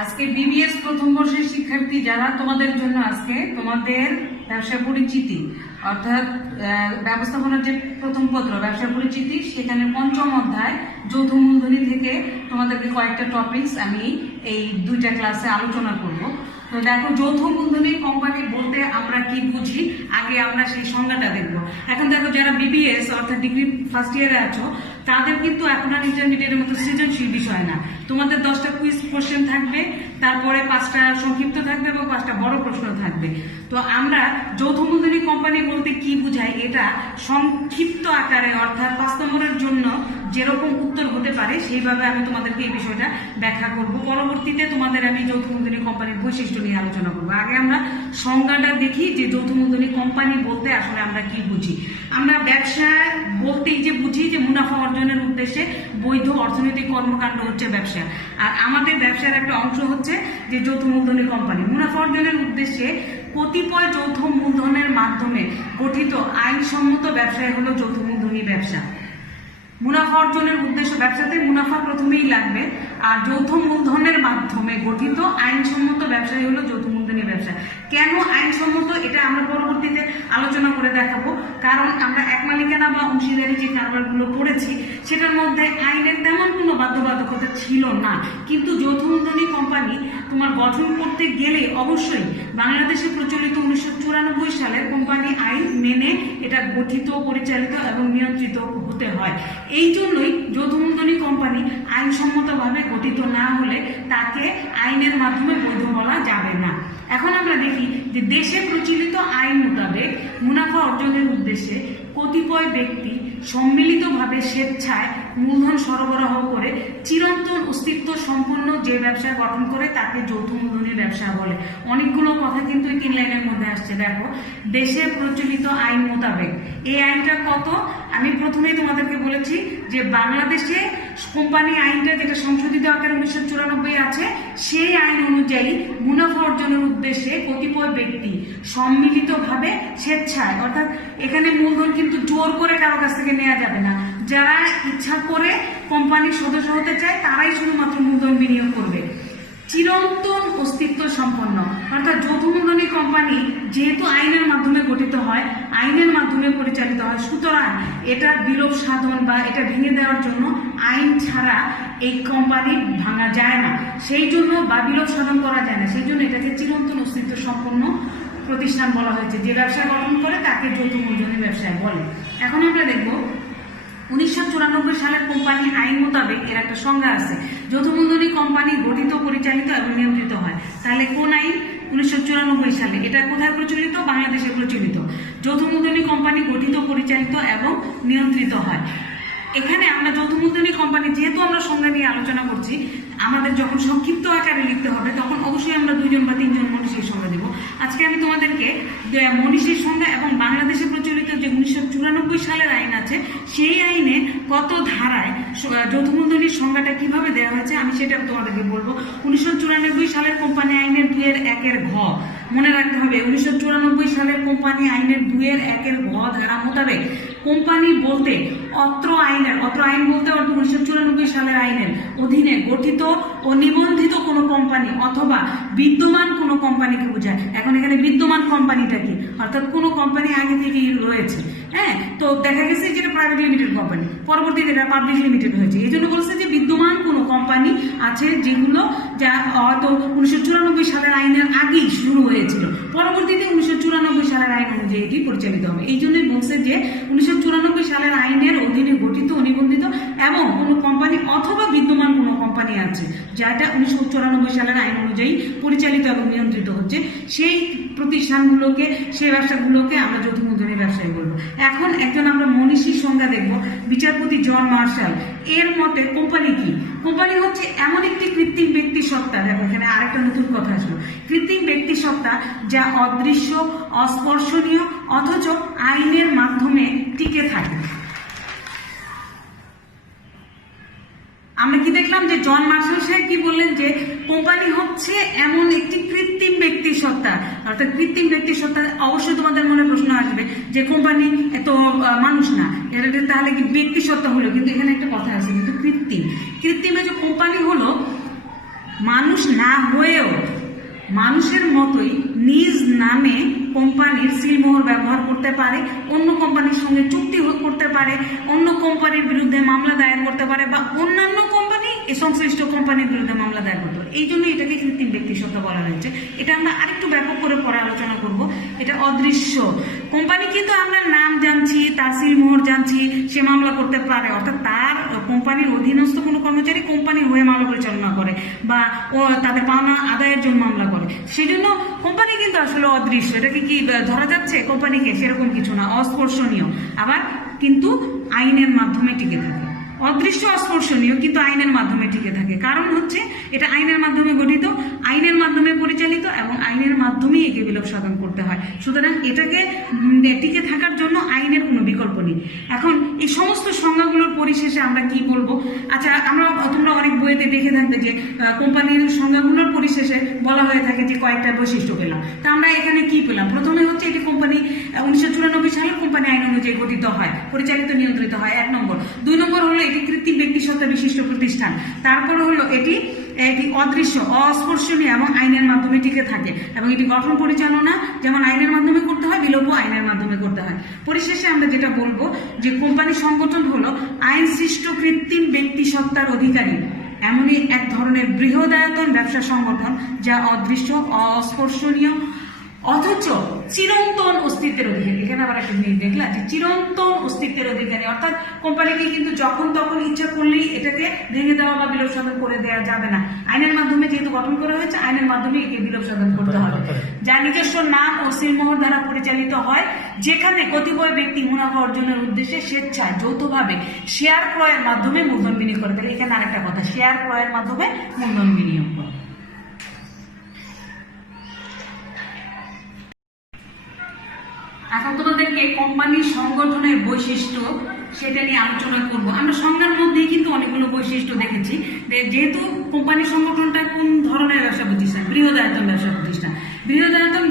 আজকে বিবিএস প্রথম বর্ষের শিক্ষার্থী যারা তোমাদের জন্য আজকে তোমাদের ব্যবসা পরিচিতি অর্থাৎ ব্যবস্থাপনার যে প্রথম পত্র ব্যবসা পরিচিতি সেখানে পঞ্চম অধ্যায় যৌথ মূলধনী থেকে তোমাদেরকে কয়েকটা টপিকস আমি এই দুইটা ক্লাসে আলোচনা করব। তো দেখো, যৌথ মূলধনী কোম্পানি বলতে আমরা কি বুঝি, আগে আমরা সেই সংজ্ঞাটা দেখবো। এখন দেখো, যারা বিবিএস অর্থাৎ ডিগ্রি ফার্স্ট ইয়ারে আছো তাদের কিন্তু এখন আর ইন্টারমিডিয়েটের মতো সৃজনশীল বিষয় না। তোমাদের 10টা কুইজ কোশ্চেন থাকবে, তারপরে 5টা সংক্ষিপ্ত থাকবে এবং 5টা বড় প্রশ্ন থাকবে। তো আমরা যৌথ মূলধনী কোম্পানি বলতে কি বুঝাই এটা সংক্ষিপ্ত আকারে অর্থাৎ 5 নম্বরের জন্য যেরকম উত্তর হতে পারে সেইভাবে আমি তোমাদেরকে এই বিষয়টা ব্যাখ্যা করব। পরবর্তীতে তোমাদের আমি যৌথ মূলধনী কোম্পানির বৈশিষ্ট্য নিয়ে আলোচনা করবো। আগে আমরা সংজ্ঞাটা দেখি যে যৌথ মূলধনী কোম্পানি বলতে আসলে আমরা কি বুঝি। আমরা ব্যবসা বলতেই যে বুঝি যে মুনাফা অর্জনের উদ্দেশ্যে বৈধ অর্থনৈতিক কর্মকাণ্ড হচ্ছে ব্যবসা। আর আমাদের ব্যবসার একটা অংশ হচ্ছে যে যৌথ মূলধনী কোম্পানি। মুনাফা অর্জনের উদ্দেশ্যে কতিপয় যৌথ মূলধনের মাধ্যমে গঠিত আইনসম্মত ব্যবসায় হলো যৌথ মূলধনী ব্যবসা। মুনাফা অর্জনের উদ্দেশ্য, ব্যবসাতে মুনাফা প্রথমেই লাগবে, আর যৌথ মূলধনের মাধ্যমে গঠিত আইনসম্মত ব্যবসায় হলো যৌথ মূলধনী ব্যবসা। কেন আইনসম্মত এটা আমরা পরবর্তীতে আলোচনা করে দেখাবো, কারণ আমরা এক মালিকানা বা অংশীদারি যে কারবারগুলো করেছি সেটার মধ্যে আইনের তেমন কোনো বাধ্যবাধকতা ছিল না। কিন্তু যৌথ মূলধনী কোম্পানি তোমার গঠন করতে গেলে অবশ্যই বাংলাদেশে প্রচলিত 1994 সালের কোম্পানি আইন মেনে এটা গঠিত, পরিচালিত এবং নিয়ন্ত্রিত হতে হয়। এই জন্যই যৌথ মূলধনী কোম্পানি আইনসম্মতভাবে গঠিত না হলে তাকে আইনের মাধ্যমে বৈধ বলা যাবে না। এখন আমরা দেখি যে দেশে প্রচলিত আইন মোতাবেক মুনাফা অর্জনের উদ্দেশ্যে কতিপয় ব্যক্তি সম্মিলিতভাবে স্বেচ্ছায় মূলধন সরবরাহ করে চিরন্তন অস্তিত্ব সম্পন্ন যে ব্যবসা গঠন করে তাকে যৌথ মূলধনী ব্যবসা বলে। অনেকগুলো কথা কিন্তু এই 3 লাইনের মধ্যে আসছে। দেখো, দেশে প্রচলিত আইন মোতাবেক, এই আইনটা কত আমি প্রথমেই তোমাদেরকে বলেছি যে বাংলাদেশে কোম্পানি আইনটা যেটা সংশোধিত আকারে 1994 আছে, সেই আইন অনুযায়ী মুনাফা অর্জনের উদ্দেশ্যে কতিপয় ব্যক্তি সম্মিলিতভাবে স্বেচ্ছায়, অর্থাৎ এখানে মূলধন কিন্তু জোর করে কারো কাছ থেকে নেওয়া যাবে না, যারা ইচ্ছা করে কোম্পানির সদস্য হতে চায় তারাই শুধুমাত্র মূলধন বিনিয়োগ করবে। চিরন্তন অস্তিত্ব সম্পন্ন, অর্থাৎ যৌথ মূলধনী কোম্পানি যেহেতু আইনের মাধ্যমে গঠিত হয়, আইনের মাধ্যমে পরিচালিত হয়, সুতরাং এটা বিলোপ সাধন বা এটা ভেঙে দেওয়ার জন্য আইন ছাড়া এই কোম্পানি ভাঙা যায় না, সেই জন্য বা বিলোপ সাধন করা যায় না, সেই জন্য এটাকে চিরন্তন অস্তিত্ব সম্পন্ন প্রতিষ্ঠান বলা হয়েছে। যে ব্যবসা গঠন করে তাকে যৌথ মূলধনী ব্যবসায় বলে। এখন আমরা দেখব 1994 সালের কোম্পানি আইন মোতাবেক এর একটা সংজ্ঞা আছে। যৌথ মূলধনী কোম্পানি গঠিত, পরিচালিত এবং নিয়ন্ত্রিত হয়। তাহলে কোন আইন? 1994 সালে। এটা কোথায় প্রচলিত? বাংলাদেশে প্রচলিত। যৌথ মূলধনী কোম্পানি গঠিত, পরিচালিত এবং নিয়ন্ত্রিত হয়। এখানে আমরা যৌথ মূলধনী কোম্পানি যেহেতু আমরা সংজ্ঞা নিয়ে আলোচনা করছি, আমাদের যখন সংক্ষিপ্ত আকারে লিখতে হবে তখন অবশ্যই আমরা 2জন বা 3জন মনীষীর সংজ্ঞা দেব। আজকে আমি তোমাদেরকে মনীষীর সংজ্ঞা এবং বাংলাদেশে প্রচলিত যে 1994 সালের আইন আছে সেই আইনে কত ধারায় যৌথ মূলধনীর সংজ্ঞাটা কিভাবে দেওয়া হয়েছে আমি সেটা তোমাদেরকে বলবো। 1994 সালের কোম্পানি আইনের 2-1 ঘ মনে রাখতে হবে। 1994 সালের কোম্পানি আইনের 2-1 ঘ ধারা মোতাবেক কোম্পানি বলতে অত্র আইন বলতে 1994 সালের আইনের অধীনে গঠিত ও নিবন্ধিত কোনো কোম্পানি অথবা বিদ্যমান কোনো কোম্পানিকে বোঝায়। এখন এখানে বিদ্যমান কোম্পানিটা কি, অর্থাৎ কোনো কোম্পানি আগে থেকেই রয়েছে। হ্যাঁ, তো দেখা গেছে যেটা প্রাইভেট লিমিটেড কোম্পানি, পরবর্তীতে এটা পাবলিক লিমিটেড হয়েছে। এই জন্য বলছে যে বিদ্যমান কোনো কোম্পানি আছে যেগুলো যা হয়তো 1994 সালের আইনের আগেই শুরু হয়েছিল, পরবর্তীতে 1994 সালের আইন অনুযায়ী এটি পরিচালিত হবে। এই জন্যই বলছে যে 1994 সালের আইনের অধীনে গঠিত, নিবন্ধিত এবং কোনো কোম্পানি অথবা বিদ্যমান কোনো কোম্পানি আছে যেটা 1994 সালের আইন অনুযায়ী পরিচালিত এবং নিয়ন্ত্রিত হচ্ছে, সেই প্রতিষ্ঠানগুলোকে, সেই ব্যবসাগুলোকে আমরা যৌথ মূলধনী ব্যবসায়ী বলবো। এখন একজন আমরা মনীষীর সংজ্ঞা দেখব, বিচারপতি জন মার্শাল। এর মতে কোম্পানি কি? কোম্পানি হচ্ছে এমন একটি কৃত্রিম ব্যক্তি সত্তা। দেখো, এখানে আরেকটা নতুন কথা আসলো, কৃত্রিম ব্যক্তি সত্তা যা অদৃশ্য, অস্পর্শনীয় অথচ আইনের মাধ্যমে টিকে থাকে। আমরা কি দেখলাম যে জন মার্শাল সাহেব কি বললেন যে কোম্পানি হচ্ছে এমন একটি কৃত্রিম ব্যক্তি সত্তা, অর্থাৎ কৃত্রিম ব্যক্তি সত্তা। অবশ্যই তোমাদের মনে প্রশ্ন আসবে যে কোম্পানি এত মানুষ না, এটা তাহলে কি ব্যক্তি সত্তা হলো? কিন্তু এখানে একটা কথা আছে, কিন্তু কৃত্রিম যে কোম্পানি হলো মানুষ না হয়েও মানুষের মতোই নিজ নামে কোম্পানির সিলমোহর ব্যবহার করতে পারে, অন্য কোম্পানির সঙ্গে চুক্তি করতে পারে, অন্য কোম্পানির বিরুদ্ধে মামলা দায়ের করতে পারে, বা অন্যান্য কোম্পানি সংশ্লিষ্ট কোম্পানির বিরুদ্ধে মামলা দায়ের করতে পারে। এই জন্য এটাকে কৃত্রিম ব্যক্তিসত্তা বলা হয়েছে। এটা আমরা আরেকটু ব্যাপক করে পরে আলোচনা করব। এটা অদৃশ্য কোম্পানি, কিন্তু আমরা নাম জানছি, তার সিলমোহর জানছি, সে মামলা করতে পারে, অর্থাৎ তার কোম্পানির অধীনস্থ কোনো কর্মচারী কোম্পানির হয়ে মামলা পরিচালনা করে বা ও তাদের পাওনা আদায়ের জন্য মামলা করে। সেই জন্য কোম্পানি কিন্তু আসলে অদৃশ্য। এটাকে কি ধরা যাচ্ছে কোম্পানিকে? সেরকম কিছু না, অস্পর্শনীয়, আবার কিন্তু আইনের মাধ্যমে টিকে থাকে। অদৃশ্য অস্পর্শনীয় কিন্তু আইনের মাধ্যমে টিকে থাকে, কারণ হচ্ছে এটা আইনের মাধ্যমে গঠিত, আইনের মাধ্যমে পরিচালিত এবং আইনের মাধ্যমেই একে বিলোপ সাধন করতে হয়। সুতরাং এটাকে টিকে থাকার জন্য আইনের কোনো বিকল্প নেই। এখন এই সমস্ত সংজ্ঞাগুলোর পরিশেষে আমরা কি বলবো? আচ্ছা, তোমরা অনেক বইতে দেখে থাকবে যে কোম্পানির সংজ্ঞাগুলোর পরিশেষে বলা হয়ে থাকে যে কয়েকটা বৈশিষ্ট্য পেলাম। তা আমরা এখানে কি পেলাম? প্রথমে হচ্ছে এটি কোম্পানি 1994 সালে কোম্পানি আইন অনুযায়ী গঠিত হয়, পরিচালিত নিয়ন্ত্রিত হয়, 1 নম্বর। 2 নম্বর হলো এটি কৃত্রিম ব্যক্তিসত্তা বিশিষ্ট প্রতিষ্ঠান। তারপর হলো এটি অদৃশ্য, অস্পর্শনীয় এবং আইনের মাধ্যমে টিকে থাকে, এবং এটি গঠন পরিচালনা যেমন আইনের মাধ্যমে করতে হয়, বিলোপ আইনের মাধ্যমে করতে হয়। পরিশেষে আমরা যেটা বলবো যে কোম্পানি সংগঠন হলো আইন সৃষ্ট কৃত্রিম ব্যক্তিসত্তার অধিকারী এমনই এক ধরনের বৃহদায়তন ব্যবসা সংগঠন যা অদৃশ্য, অস্পর্শনীয় অথচ চিরন্তন অস্তিত্বের অধিকারী। এখানে আবার একটা জিনিস দেখলাম যে চিরন্তন অস্তিত্বের অধিকারী, অর্থাৎ কোম্পানিকে কিন্তু যখন তখন ইচ্ছা করলেই এটাকে ভেঙে দেওয়া বা বিলোপ সাধন করে দেওয়া যাবে না। আইনের মাধ্যমে যেহেতু গঠন করা হয়েছে, আইনের মাধ্যমে একে বিলোপ সাধন করতে হবে, যা নিজস্ব নাম ও সিলমোহর দ্বারা পরিচালিত হয়, যেখানে কতিপয় ব্যক্তি মুনাফা অর্জনের উদ্দেশ্যে স্বেচ্ছায় যৌথভাবে শেয়ার ক্রয়ের মাধ্যমে মূলধন বিনিয়োগ করে। তাহলে এখানে আরেকটা কথা, শেয়ার ক্রয়ের মাধ্যমে মূলধন বিনিয়োগ করে। এখন তোমাদেরকে কোম্পানির সংগঠনের বৈশিষ্ট্য সেটা নিয়ে আলোচনা করব। আমরা সংজ্ঞার মধ্যেই কিন্তু অনেকগুলো বৈশিষ্ট্য দেখেছি। যেহেতু কোম্পানির সংগঠনটা কোন ধরনের ব্যবসা প্রতিষ্ঠান? বৃহদায়তন ব্যবসা প্রতিষ্ঠান। বৃহদায়তন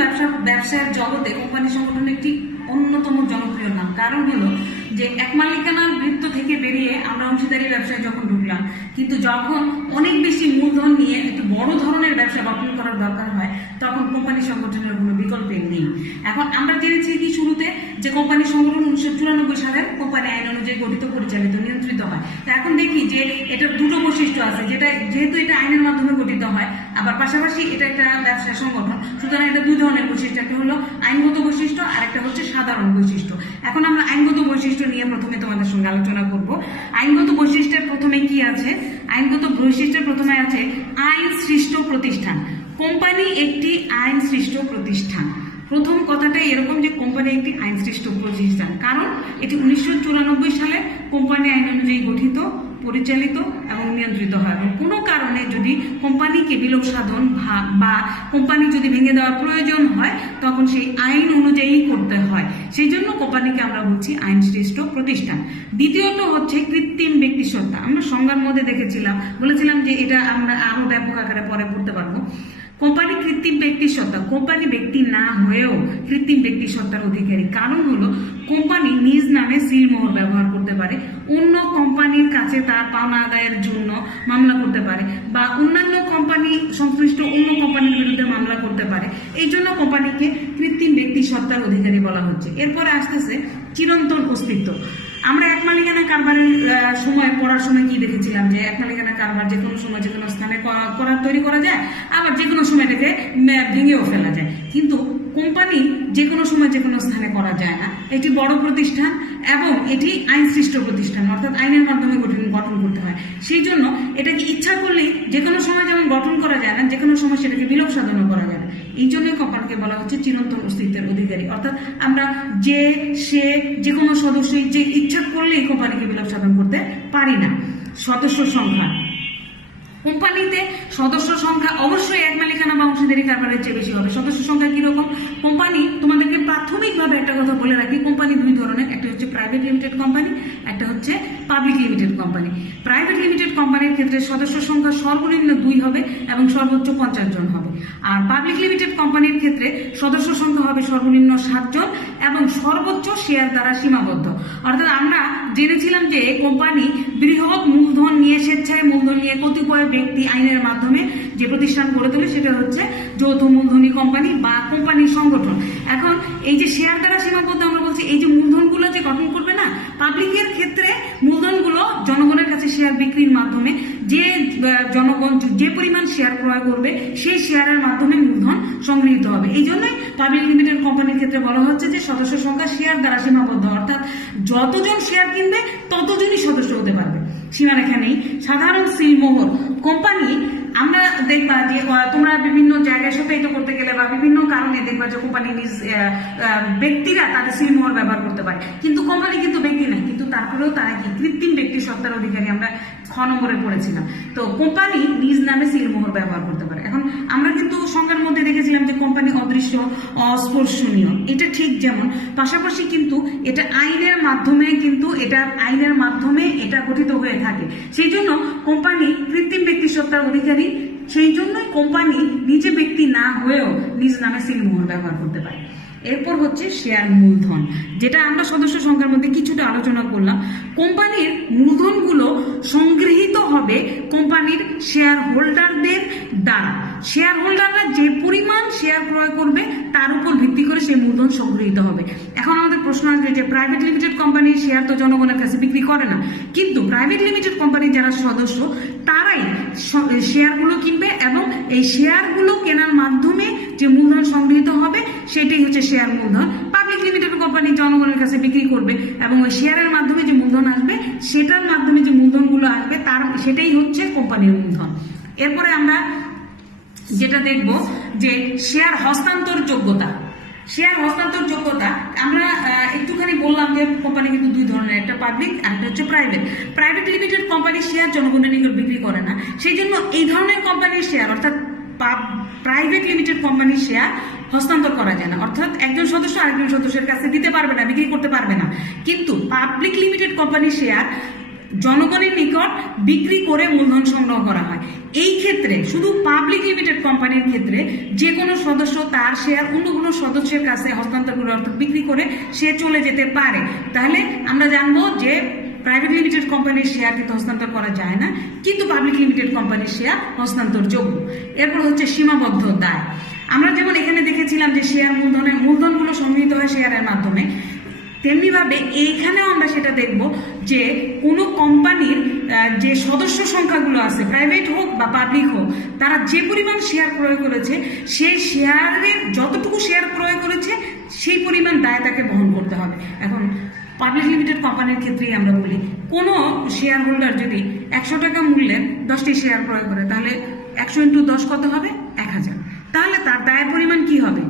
ব্যবসার জগতে কোম্পানির সংগঠন একটি অন্যতম জনপ্রিয় নাম। কারণ হলো যে এক মালিকানার বৃত্ত থেকে বেরিয়ে আমরা অংশীদারি ব্যবসায় যখন ঢুকলাম, কিন্তু যখন অনেক বেশি মূলধন নিয়ে একটু বড় ধরনের ব্যবসা গঠন করার দরকার হয়, তখন কোম্পানি সংগঠনের কোনো বিকল্প নেই। এখন আমরা জেনেছি কি শুরুতে যে কোম্পানি সংগঠন 1994 সালের কোম্পানি আইন অনুযায়ী গঠিত, পরিচালিত, নিয়ন্ত্রিত হয়। তো এখন দেখি যে এটার দুটো বৈশিষ্ট্য আছে, যেহেতু এটা আইনের মাধ্যমে গঠিত হয়, আবার পাশাপাশি এটা একটা ব্যবসা সংগঠন, সুতরাং এটা দুই ধরনের বৈশিষ্ট্য। একটা হলো আইনগত বৈশিষ্ট্য আর একটা হচ্ছে সাধারণ বৈশিষ্ট্য। এখন আমরা আইনগত বৈশিষ্ট্য নিয়ে প্রথমে তোমাদের সঙ্গে আলোচনা করব। আইনগত বৈশিষ্ট্যের প্রথমে কি আছে? আইনগত বৈশিষ্ট্যের প্রথমে আছে আইন সৃষ্ট প্রতিষ্ঠান। কোম্পানি একটি আইন সৃষ্ট প্রতিষ্ঠান। প্রথম কথাটাই এরকম যে কোম্পানি একটি আইন সৃষ্ট প্রতিষ্ঠান, কারণ এটি 1994 সালে কোম্পানি আইন অনুযায়ী গঠিত, পরিচালিত এবং নিয়ন্ত্রিত হয়। এবং কোনো কারণে যদি কোম্পানিকে বিলোপ সাধন বা কোম্পানি যদি ভেঙে দেওয়ার প্রয়োজন হয়, তখন সেই আইন অনুযায়ী করতে হয়। সেই জন্য কোম্পানিকে আমরা বলছি আইন সৃষ্ট প্রতিষ্ঠান। দ্বিতীয়ত হচ্ছে কৃত্রিম ব্যক্তিসত্তা। আমরা সংজ্ঞার মধ্যে দেখেছিলাম, বলেছিলাম যে এটা আমরা আরো ব্যাপক আকারে পরে পড়তে পারবো। কোম্পানি কৃত্রিম ব্যক্তিসত্তা, কোম্পানি ব্যক্তি না হয়েও কৃত্রিম ব্যক্তিসত্তার অধিকারী। কারণ হলো কোম্পানি নিজ নামে সিলমোহর ব্যবহার করতে পারে, অন্য কোম্পানির কাছে তার পাওনা আদায়ের জন্য মামলা করতে পারে, বা অন্যান্য কোম্পানি সংশ্লিষ্ট অন্য কোম্পানির বিরুদ্ধে মামলা করতে পারে। এই জন্য কোম্পানিকে কৃত্রিম ব্যক্তিসত্তার অধিকারী বলা হচ্ছে। এরপরে আসতেছে চিরন্তন অস্তিত্ব। আমরা এক মালিকানা কারবারের সময় পড়ার সময় কি দেখেছিলাম যে এক মালিকানা কারবার যে কোনো সময় যে কোনো স্থানে তৈরি করা যায়, আবার যে কোনো সময় এটাকে ভেঙেও ফেলা যায়। কিন্তু কোম্পানি যে কোনো সময় যে কোনো স্থানে করা যায় না। এটি বড় প্রতিষ্ঠান এবং এটি আইন সৃষ্ট প্রতিষ্ঠান, অর্থাৎ আইনের মাধ্যমে গঠন করতে হয়। সেই জন্য এটাকে ইচ্ছা করলেই যে কোনো সময় যেমন গঠন করা যায় না, যে কোনো সময় সেটাকে বিলোপ সাধনও করা যায় না। এই জন্যই কোম্পানিকে বলা হচ্ছে চিরন্তন অস্তিত্বের অধিকারী। অর্থাৎ আমরা যে কোনো সদস্যই যে ইচ্ছা করলেই কোম্পানিকে বিলোপ সাধন করতে পারি না। সদস্য সংখ্যা, কোম্পানিতে সদস্য সংখ্যা অবশ্যই এক মালিকানা বা অংশীদারি কারবারের চেয়ে বেশি হবে। সদস্য সংখ্যা কিরকম? কোম্পানি, তোমাদেরকে প্রাথমিকভাবে একটা কথা বলে রাখি, কোম্পানি দুই ধরনের, একটা হচ্ছে প্রাইভেট লিমিটেড কোম্পানি, একটা হচ্ছে public limited company. Private limited কোম্পানির ক্ষেত্রে সদস্য সংখ্যা সর্বনিম্ন 2 হবে এবং সর্বোচ্চ 50 জন হবে। আর পাবলিক লিমিটেড কোম্পানির ক্ষেত্রে সদস্য সংখ্যা হবে সর্বনিম্ন 7 জন এবং সর্বোচ্চ শেয়ার দ্বারা সীমাবদ্ধ। অর্থাৎ আমরা জেনেছিলাম যে কোম্পানি বৃহৎ মূলধন নিয়ে, স্বেচ্ছায় মূলধন নিয়ে কতিপয় ব্যক্তি আইনের মাধ্যমে যে প্রতিষ্ঠান গড়ে তোলে সেটা হচ্ছে যৌথ মূলধনী কোম্পানি বা কোম্পানির সংগঠন। এখন এই যে শেয়ার দ্বারা সীমাবদ্ধ আমরা বলছি, এই যে মূলধনগুলো যে গঠন করবে না, পাবলিকের ক্ষেত্রে মূলধনগুলো জনগণের কাছে শেয়ার বিক্রির মাধ্যমে যে জনগণ যে পরিমাণ শেয়ার ক্রয় করবে সেই শেয়ারের মাধ্যমে মূলধন সংগৃহীত হবে। এই জন্যই পাবলিক লিমিটেড কোম্পানির ক্ষেত্রে বলা হচ্ছে যে সদস্য সংখ্যা শেয়ার দ্বারা সীমাবদ্ধ, অর্থাৎ যতজন শেয়ার কিনবে ততজনই সদস্য হতে পারবে, সীমারেখা নেই। সাধারণ সিলমোহর কোম্পানি আমরা দেখবা যে তোমরা বিভিন্ন জায়গায় সত্যায়িত করতে গেলে বা বিভিন্ন কারণে দেখবা যে কোম্পানি নিজ ব্যক্তিরা তাদের সিলমোহর ব্যবহার করতে পারে, কিন্তু কোম্পানি কিন্তু ব্যক্তি নাই, কিন্তু তারপরেও তারা কি কৃত্রিম ব্যক্তি সত্তার অধিকারী, আমরা 6 নম্বরে পড়েছিলাম। তো কোম্পানি নিজ নামে সিলমোহর ব্যবহার করতে পারে। এখন আমরা কিন্তু সংজ্ঞার মধ্যে দেখেছিলাম যে কোম্পানি অদৃশ্য, অস্পর্শনীয়, এটা ঠিক, যেমন পাশাপাশি কিন্তু এটা আইনের মাধ্যমে এটা গঠিত হয়ে থাকে। সেই জন্য কোম্পানি কৃত্রিম ব্যক্তি সত্তার অধিকারী, সেই জন্যই কোম্পানি নিজে ব্যক্তি না হয়েও নিজ নামে সিলমোহর ব্যবহার করতে পারে। এরপর হচ্ছে শেয়ার মূলধন, যেটা আমরা সদস্য সংখ্যার মধ্যে কিছুটা আলোচনা করলাম। কোম্পানির মূলধনগুলো সংগৃহীত হবে কোম্পানির শেয়ার হোল্ডারদের দ্বারা। শেয়ার হোল্ডাররা যে পরিমাণ শেয়ার ক্রয় করবে তার উপর ভিত্তি করে সেই মূলধন সংগৃহীত হবে। এখন আমাদের প্রশ্ন আসবে যে প্রাইভেট লিমিটেড কোম্পানির শেয়ার তো জনগণের কাছে বিক্রি করে না, কিন্তু প্রাইভেট লিমিটেড কোম্পানির যারা সদস্য তারাই শেয়ারগুলো কিনবে এবং এই শেয়ারগুলো কেনার মাধ্যমে যে মূলধন সংগৃহীত হবে সেটাই হচ্ছে শেয়ার মূলধন। পাবলিক লিমিটেড কোম্পানি জনগণের কাছে বিক্রি করবে এবং ওই শেয়ারের মাধ্যমে যে মূলধন আসবে, সেটার মাধ্যমে যে মূলধনগুলো আসবে সেটাই হচ্ছে কোম্পানির মূলধন। এরপরে আমরা যেটা দেখব যে শেয়ার হস্তান্তর যোগ্যতা। শেয়ার হস্তান্তর যোগ্যতা আমরা একটুখানি বললাম যে কোম্পানি কিন্তু 2 ধরনের, একটা পাবলিক আর একটা হচ্ছে private. Private limited company share জনগণের নিকট বিক্রি করে না, সেই জন্য এই ধরনের কোম্পানির শেয়ার অর্থাৎ প্রাইভেট লিমিটেড কোম্পানির শেয়ার হস্তান্তর করা যায় না, অর্থাৎ একজন সদস্য আরেকজন সদস্যের কাছে দিতে পারবে না, বিক্রি করতে পারবে না। কিন্তু পাবলিক লিমিটেড কোম্পানির শেয়ার জনগণের নিকট বিক্রি করে মূলধন সংগ্রহ করা হয়। এই ক্ষেত্রে শুধু পাবলিক লিমিটেড কোম্পানির ক্ষেত্রে যে কোনো সদস্য তার শেয়ার অন্য কোনো সদস্যের কাছে হস্তান্তর করে অর্থাৎ বিক্রি করে সে চলে যেতে পারে। তাহলে আমরা জানবো যে প্রাইভেট লিমিটেড কোম্পানির শেয়ার কিন্তু হস্তান্তর করা যায় না, কিন্তু পাবলিক লিমিটেড কোম্পানির শেয়ার হস্তান্তরযোগ্য। এরপর হচ্ছে সীমাবদ্ধ দায়। আমরা যেমন এখানে দেখেছিলাম যে শেয়ার মূলধনগুলো সংগৃহীত হয় শেয়ারের মাধ্যমে, তেমনিভাবে এইখানেও আমরা সেটা দেখব যে কোনো কোম্পানির যে সদস্য সংখ্যাগুলো আছে, প্রাইভেট হোক বা পাবলিক হোক, তারা যে পরিমাণ শেয়ার ক্রয় করেছে সেই শেয়ারের যতটুকু শেয়ার ক্রয় করেছে সেই পরিমাণ দায় তাকে বহন করতে হবে। এখন পাবলিক লিমিটেড কোম্পানির ক্ষেত্রেই আমরা বলি, কোনো শেয়ার হোল্ডার যদি 100 টাকা মূল্যের 10টি শেয়ার ক্রয় করে, তাহলে 100 × 10 কত হবে? 1000। তাহলে তার দায়ের পরিমাণ কি হবে?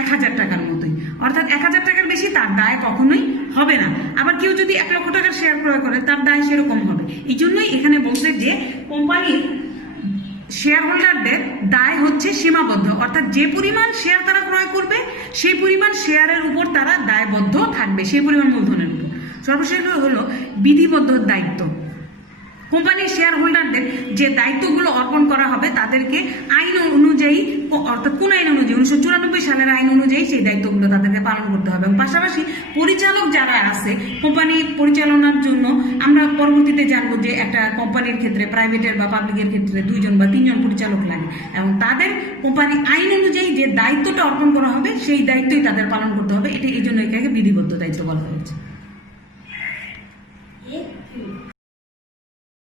1000 টাকার মতোই, অর্থাৎ 1000 টাকার বেশি তার দায় কখনোই হবে না। আবার কেউ যদি 1 লক্ষ টাকার শেয়ার ক্রয় করে তার দায় সেরকম হবে। এই জন্যই এখানে বলছে যে কোম্পানির শেয়ার হোল্ডারদের দায় হচ্ছে সীমাবদ্ধ, অর্থাৎ যে পরিমাণ শেয়ার তারা ক্রয় করবে সেই পরিমাণ শেয়ারের উপর তারা দায়বদ্ধ থাকবে, সেই পরিমাণ মূলধনের উপর। সর্বশেষ হলো বিধিবদ্ধ দায়িত্ব। কোম্পানির শেয়ার হোল্ডারদের যে দায়িত্বগুলো অর্পণ করা হবে তাদেরকে আইন অনুযায়ী, অর্থাৎ কোন আইন অনুযায়ী, 1994 সালের আইন অনুযায়ী সেই দায়িত্বগুলো তাদেরকে পালন করতে হবে। এবং পাশাপাশি পরিচালক যারা আছে কোম্পানি পরিচালনার জন্য, আমরা পরবর্তীতে জানবো যে একটা কোম্পানির ক্ষেত্রে প্রাইভেটের বা পাবলিকের ক্ষেত্রে 2 জন বা 3 জন পরিচালক লাগে, এবং তাদের কোম্পানি আইন অনুযায়ী যে দায়িত্বটা অর্পণ করা হবে সেই দায়িত্বই তাদের পালন করতে হবে। এই জন্য এটাকে বিধিবদ্ধ দায়িত্ব বলা হয়েছে।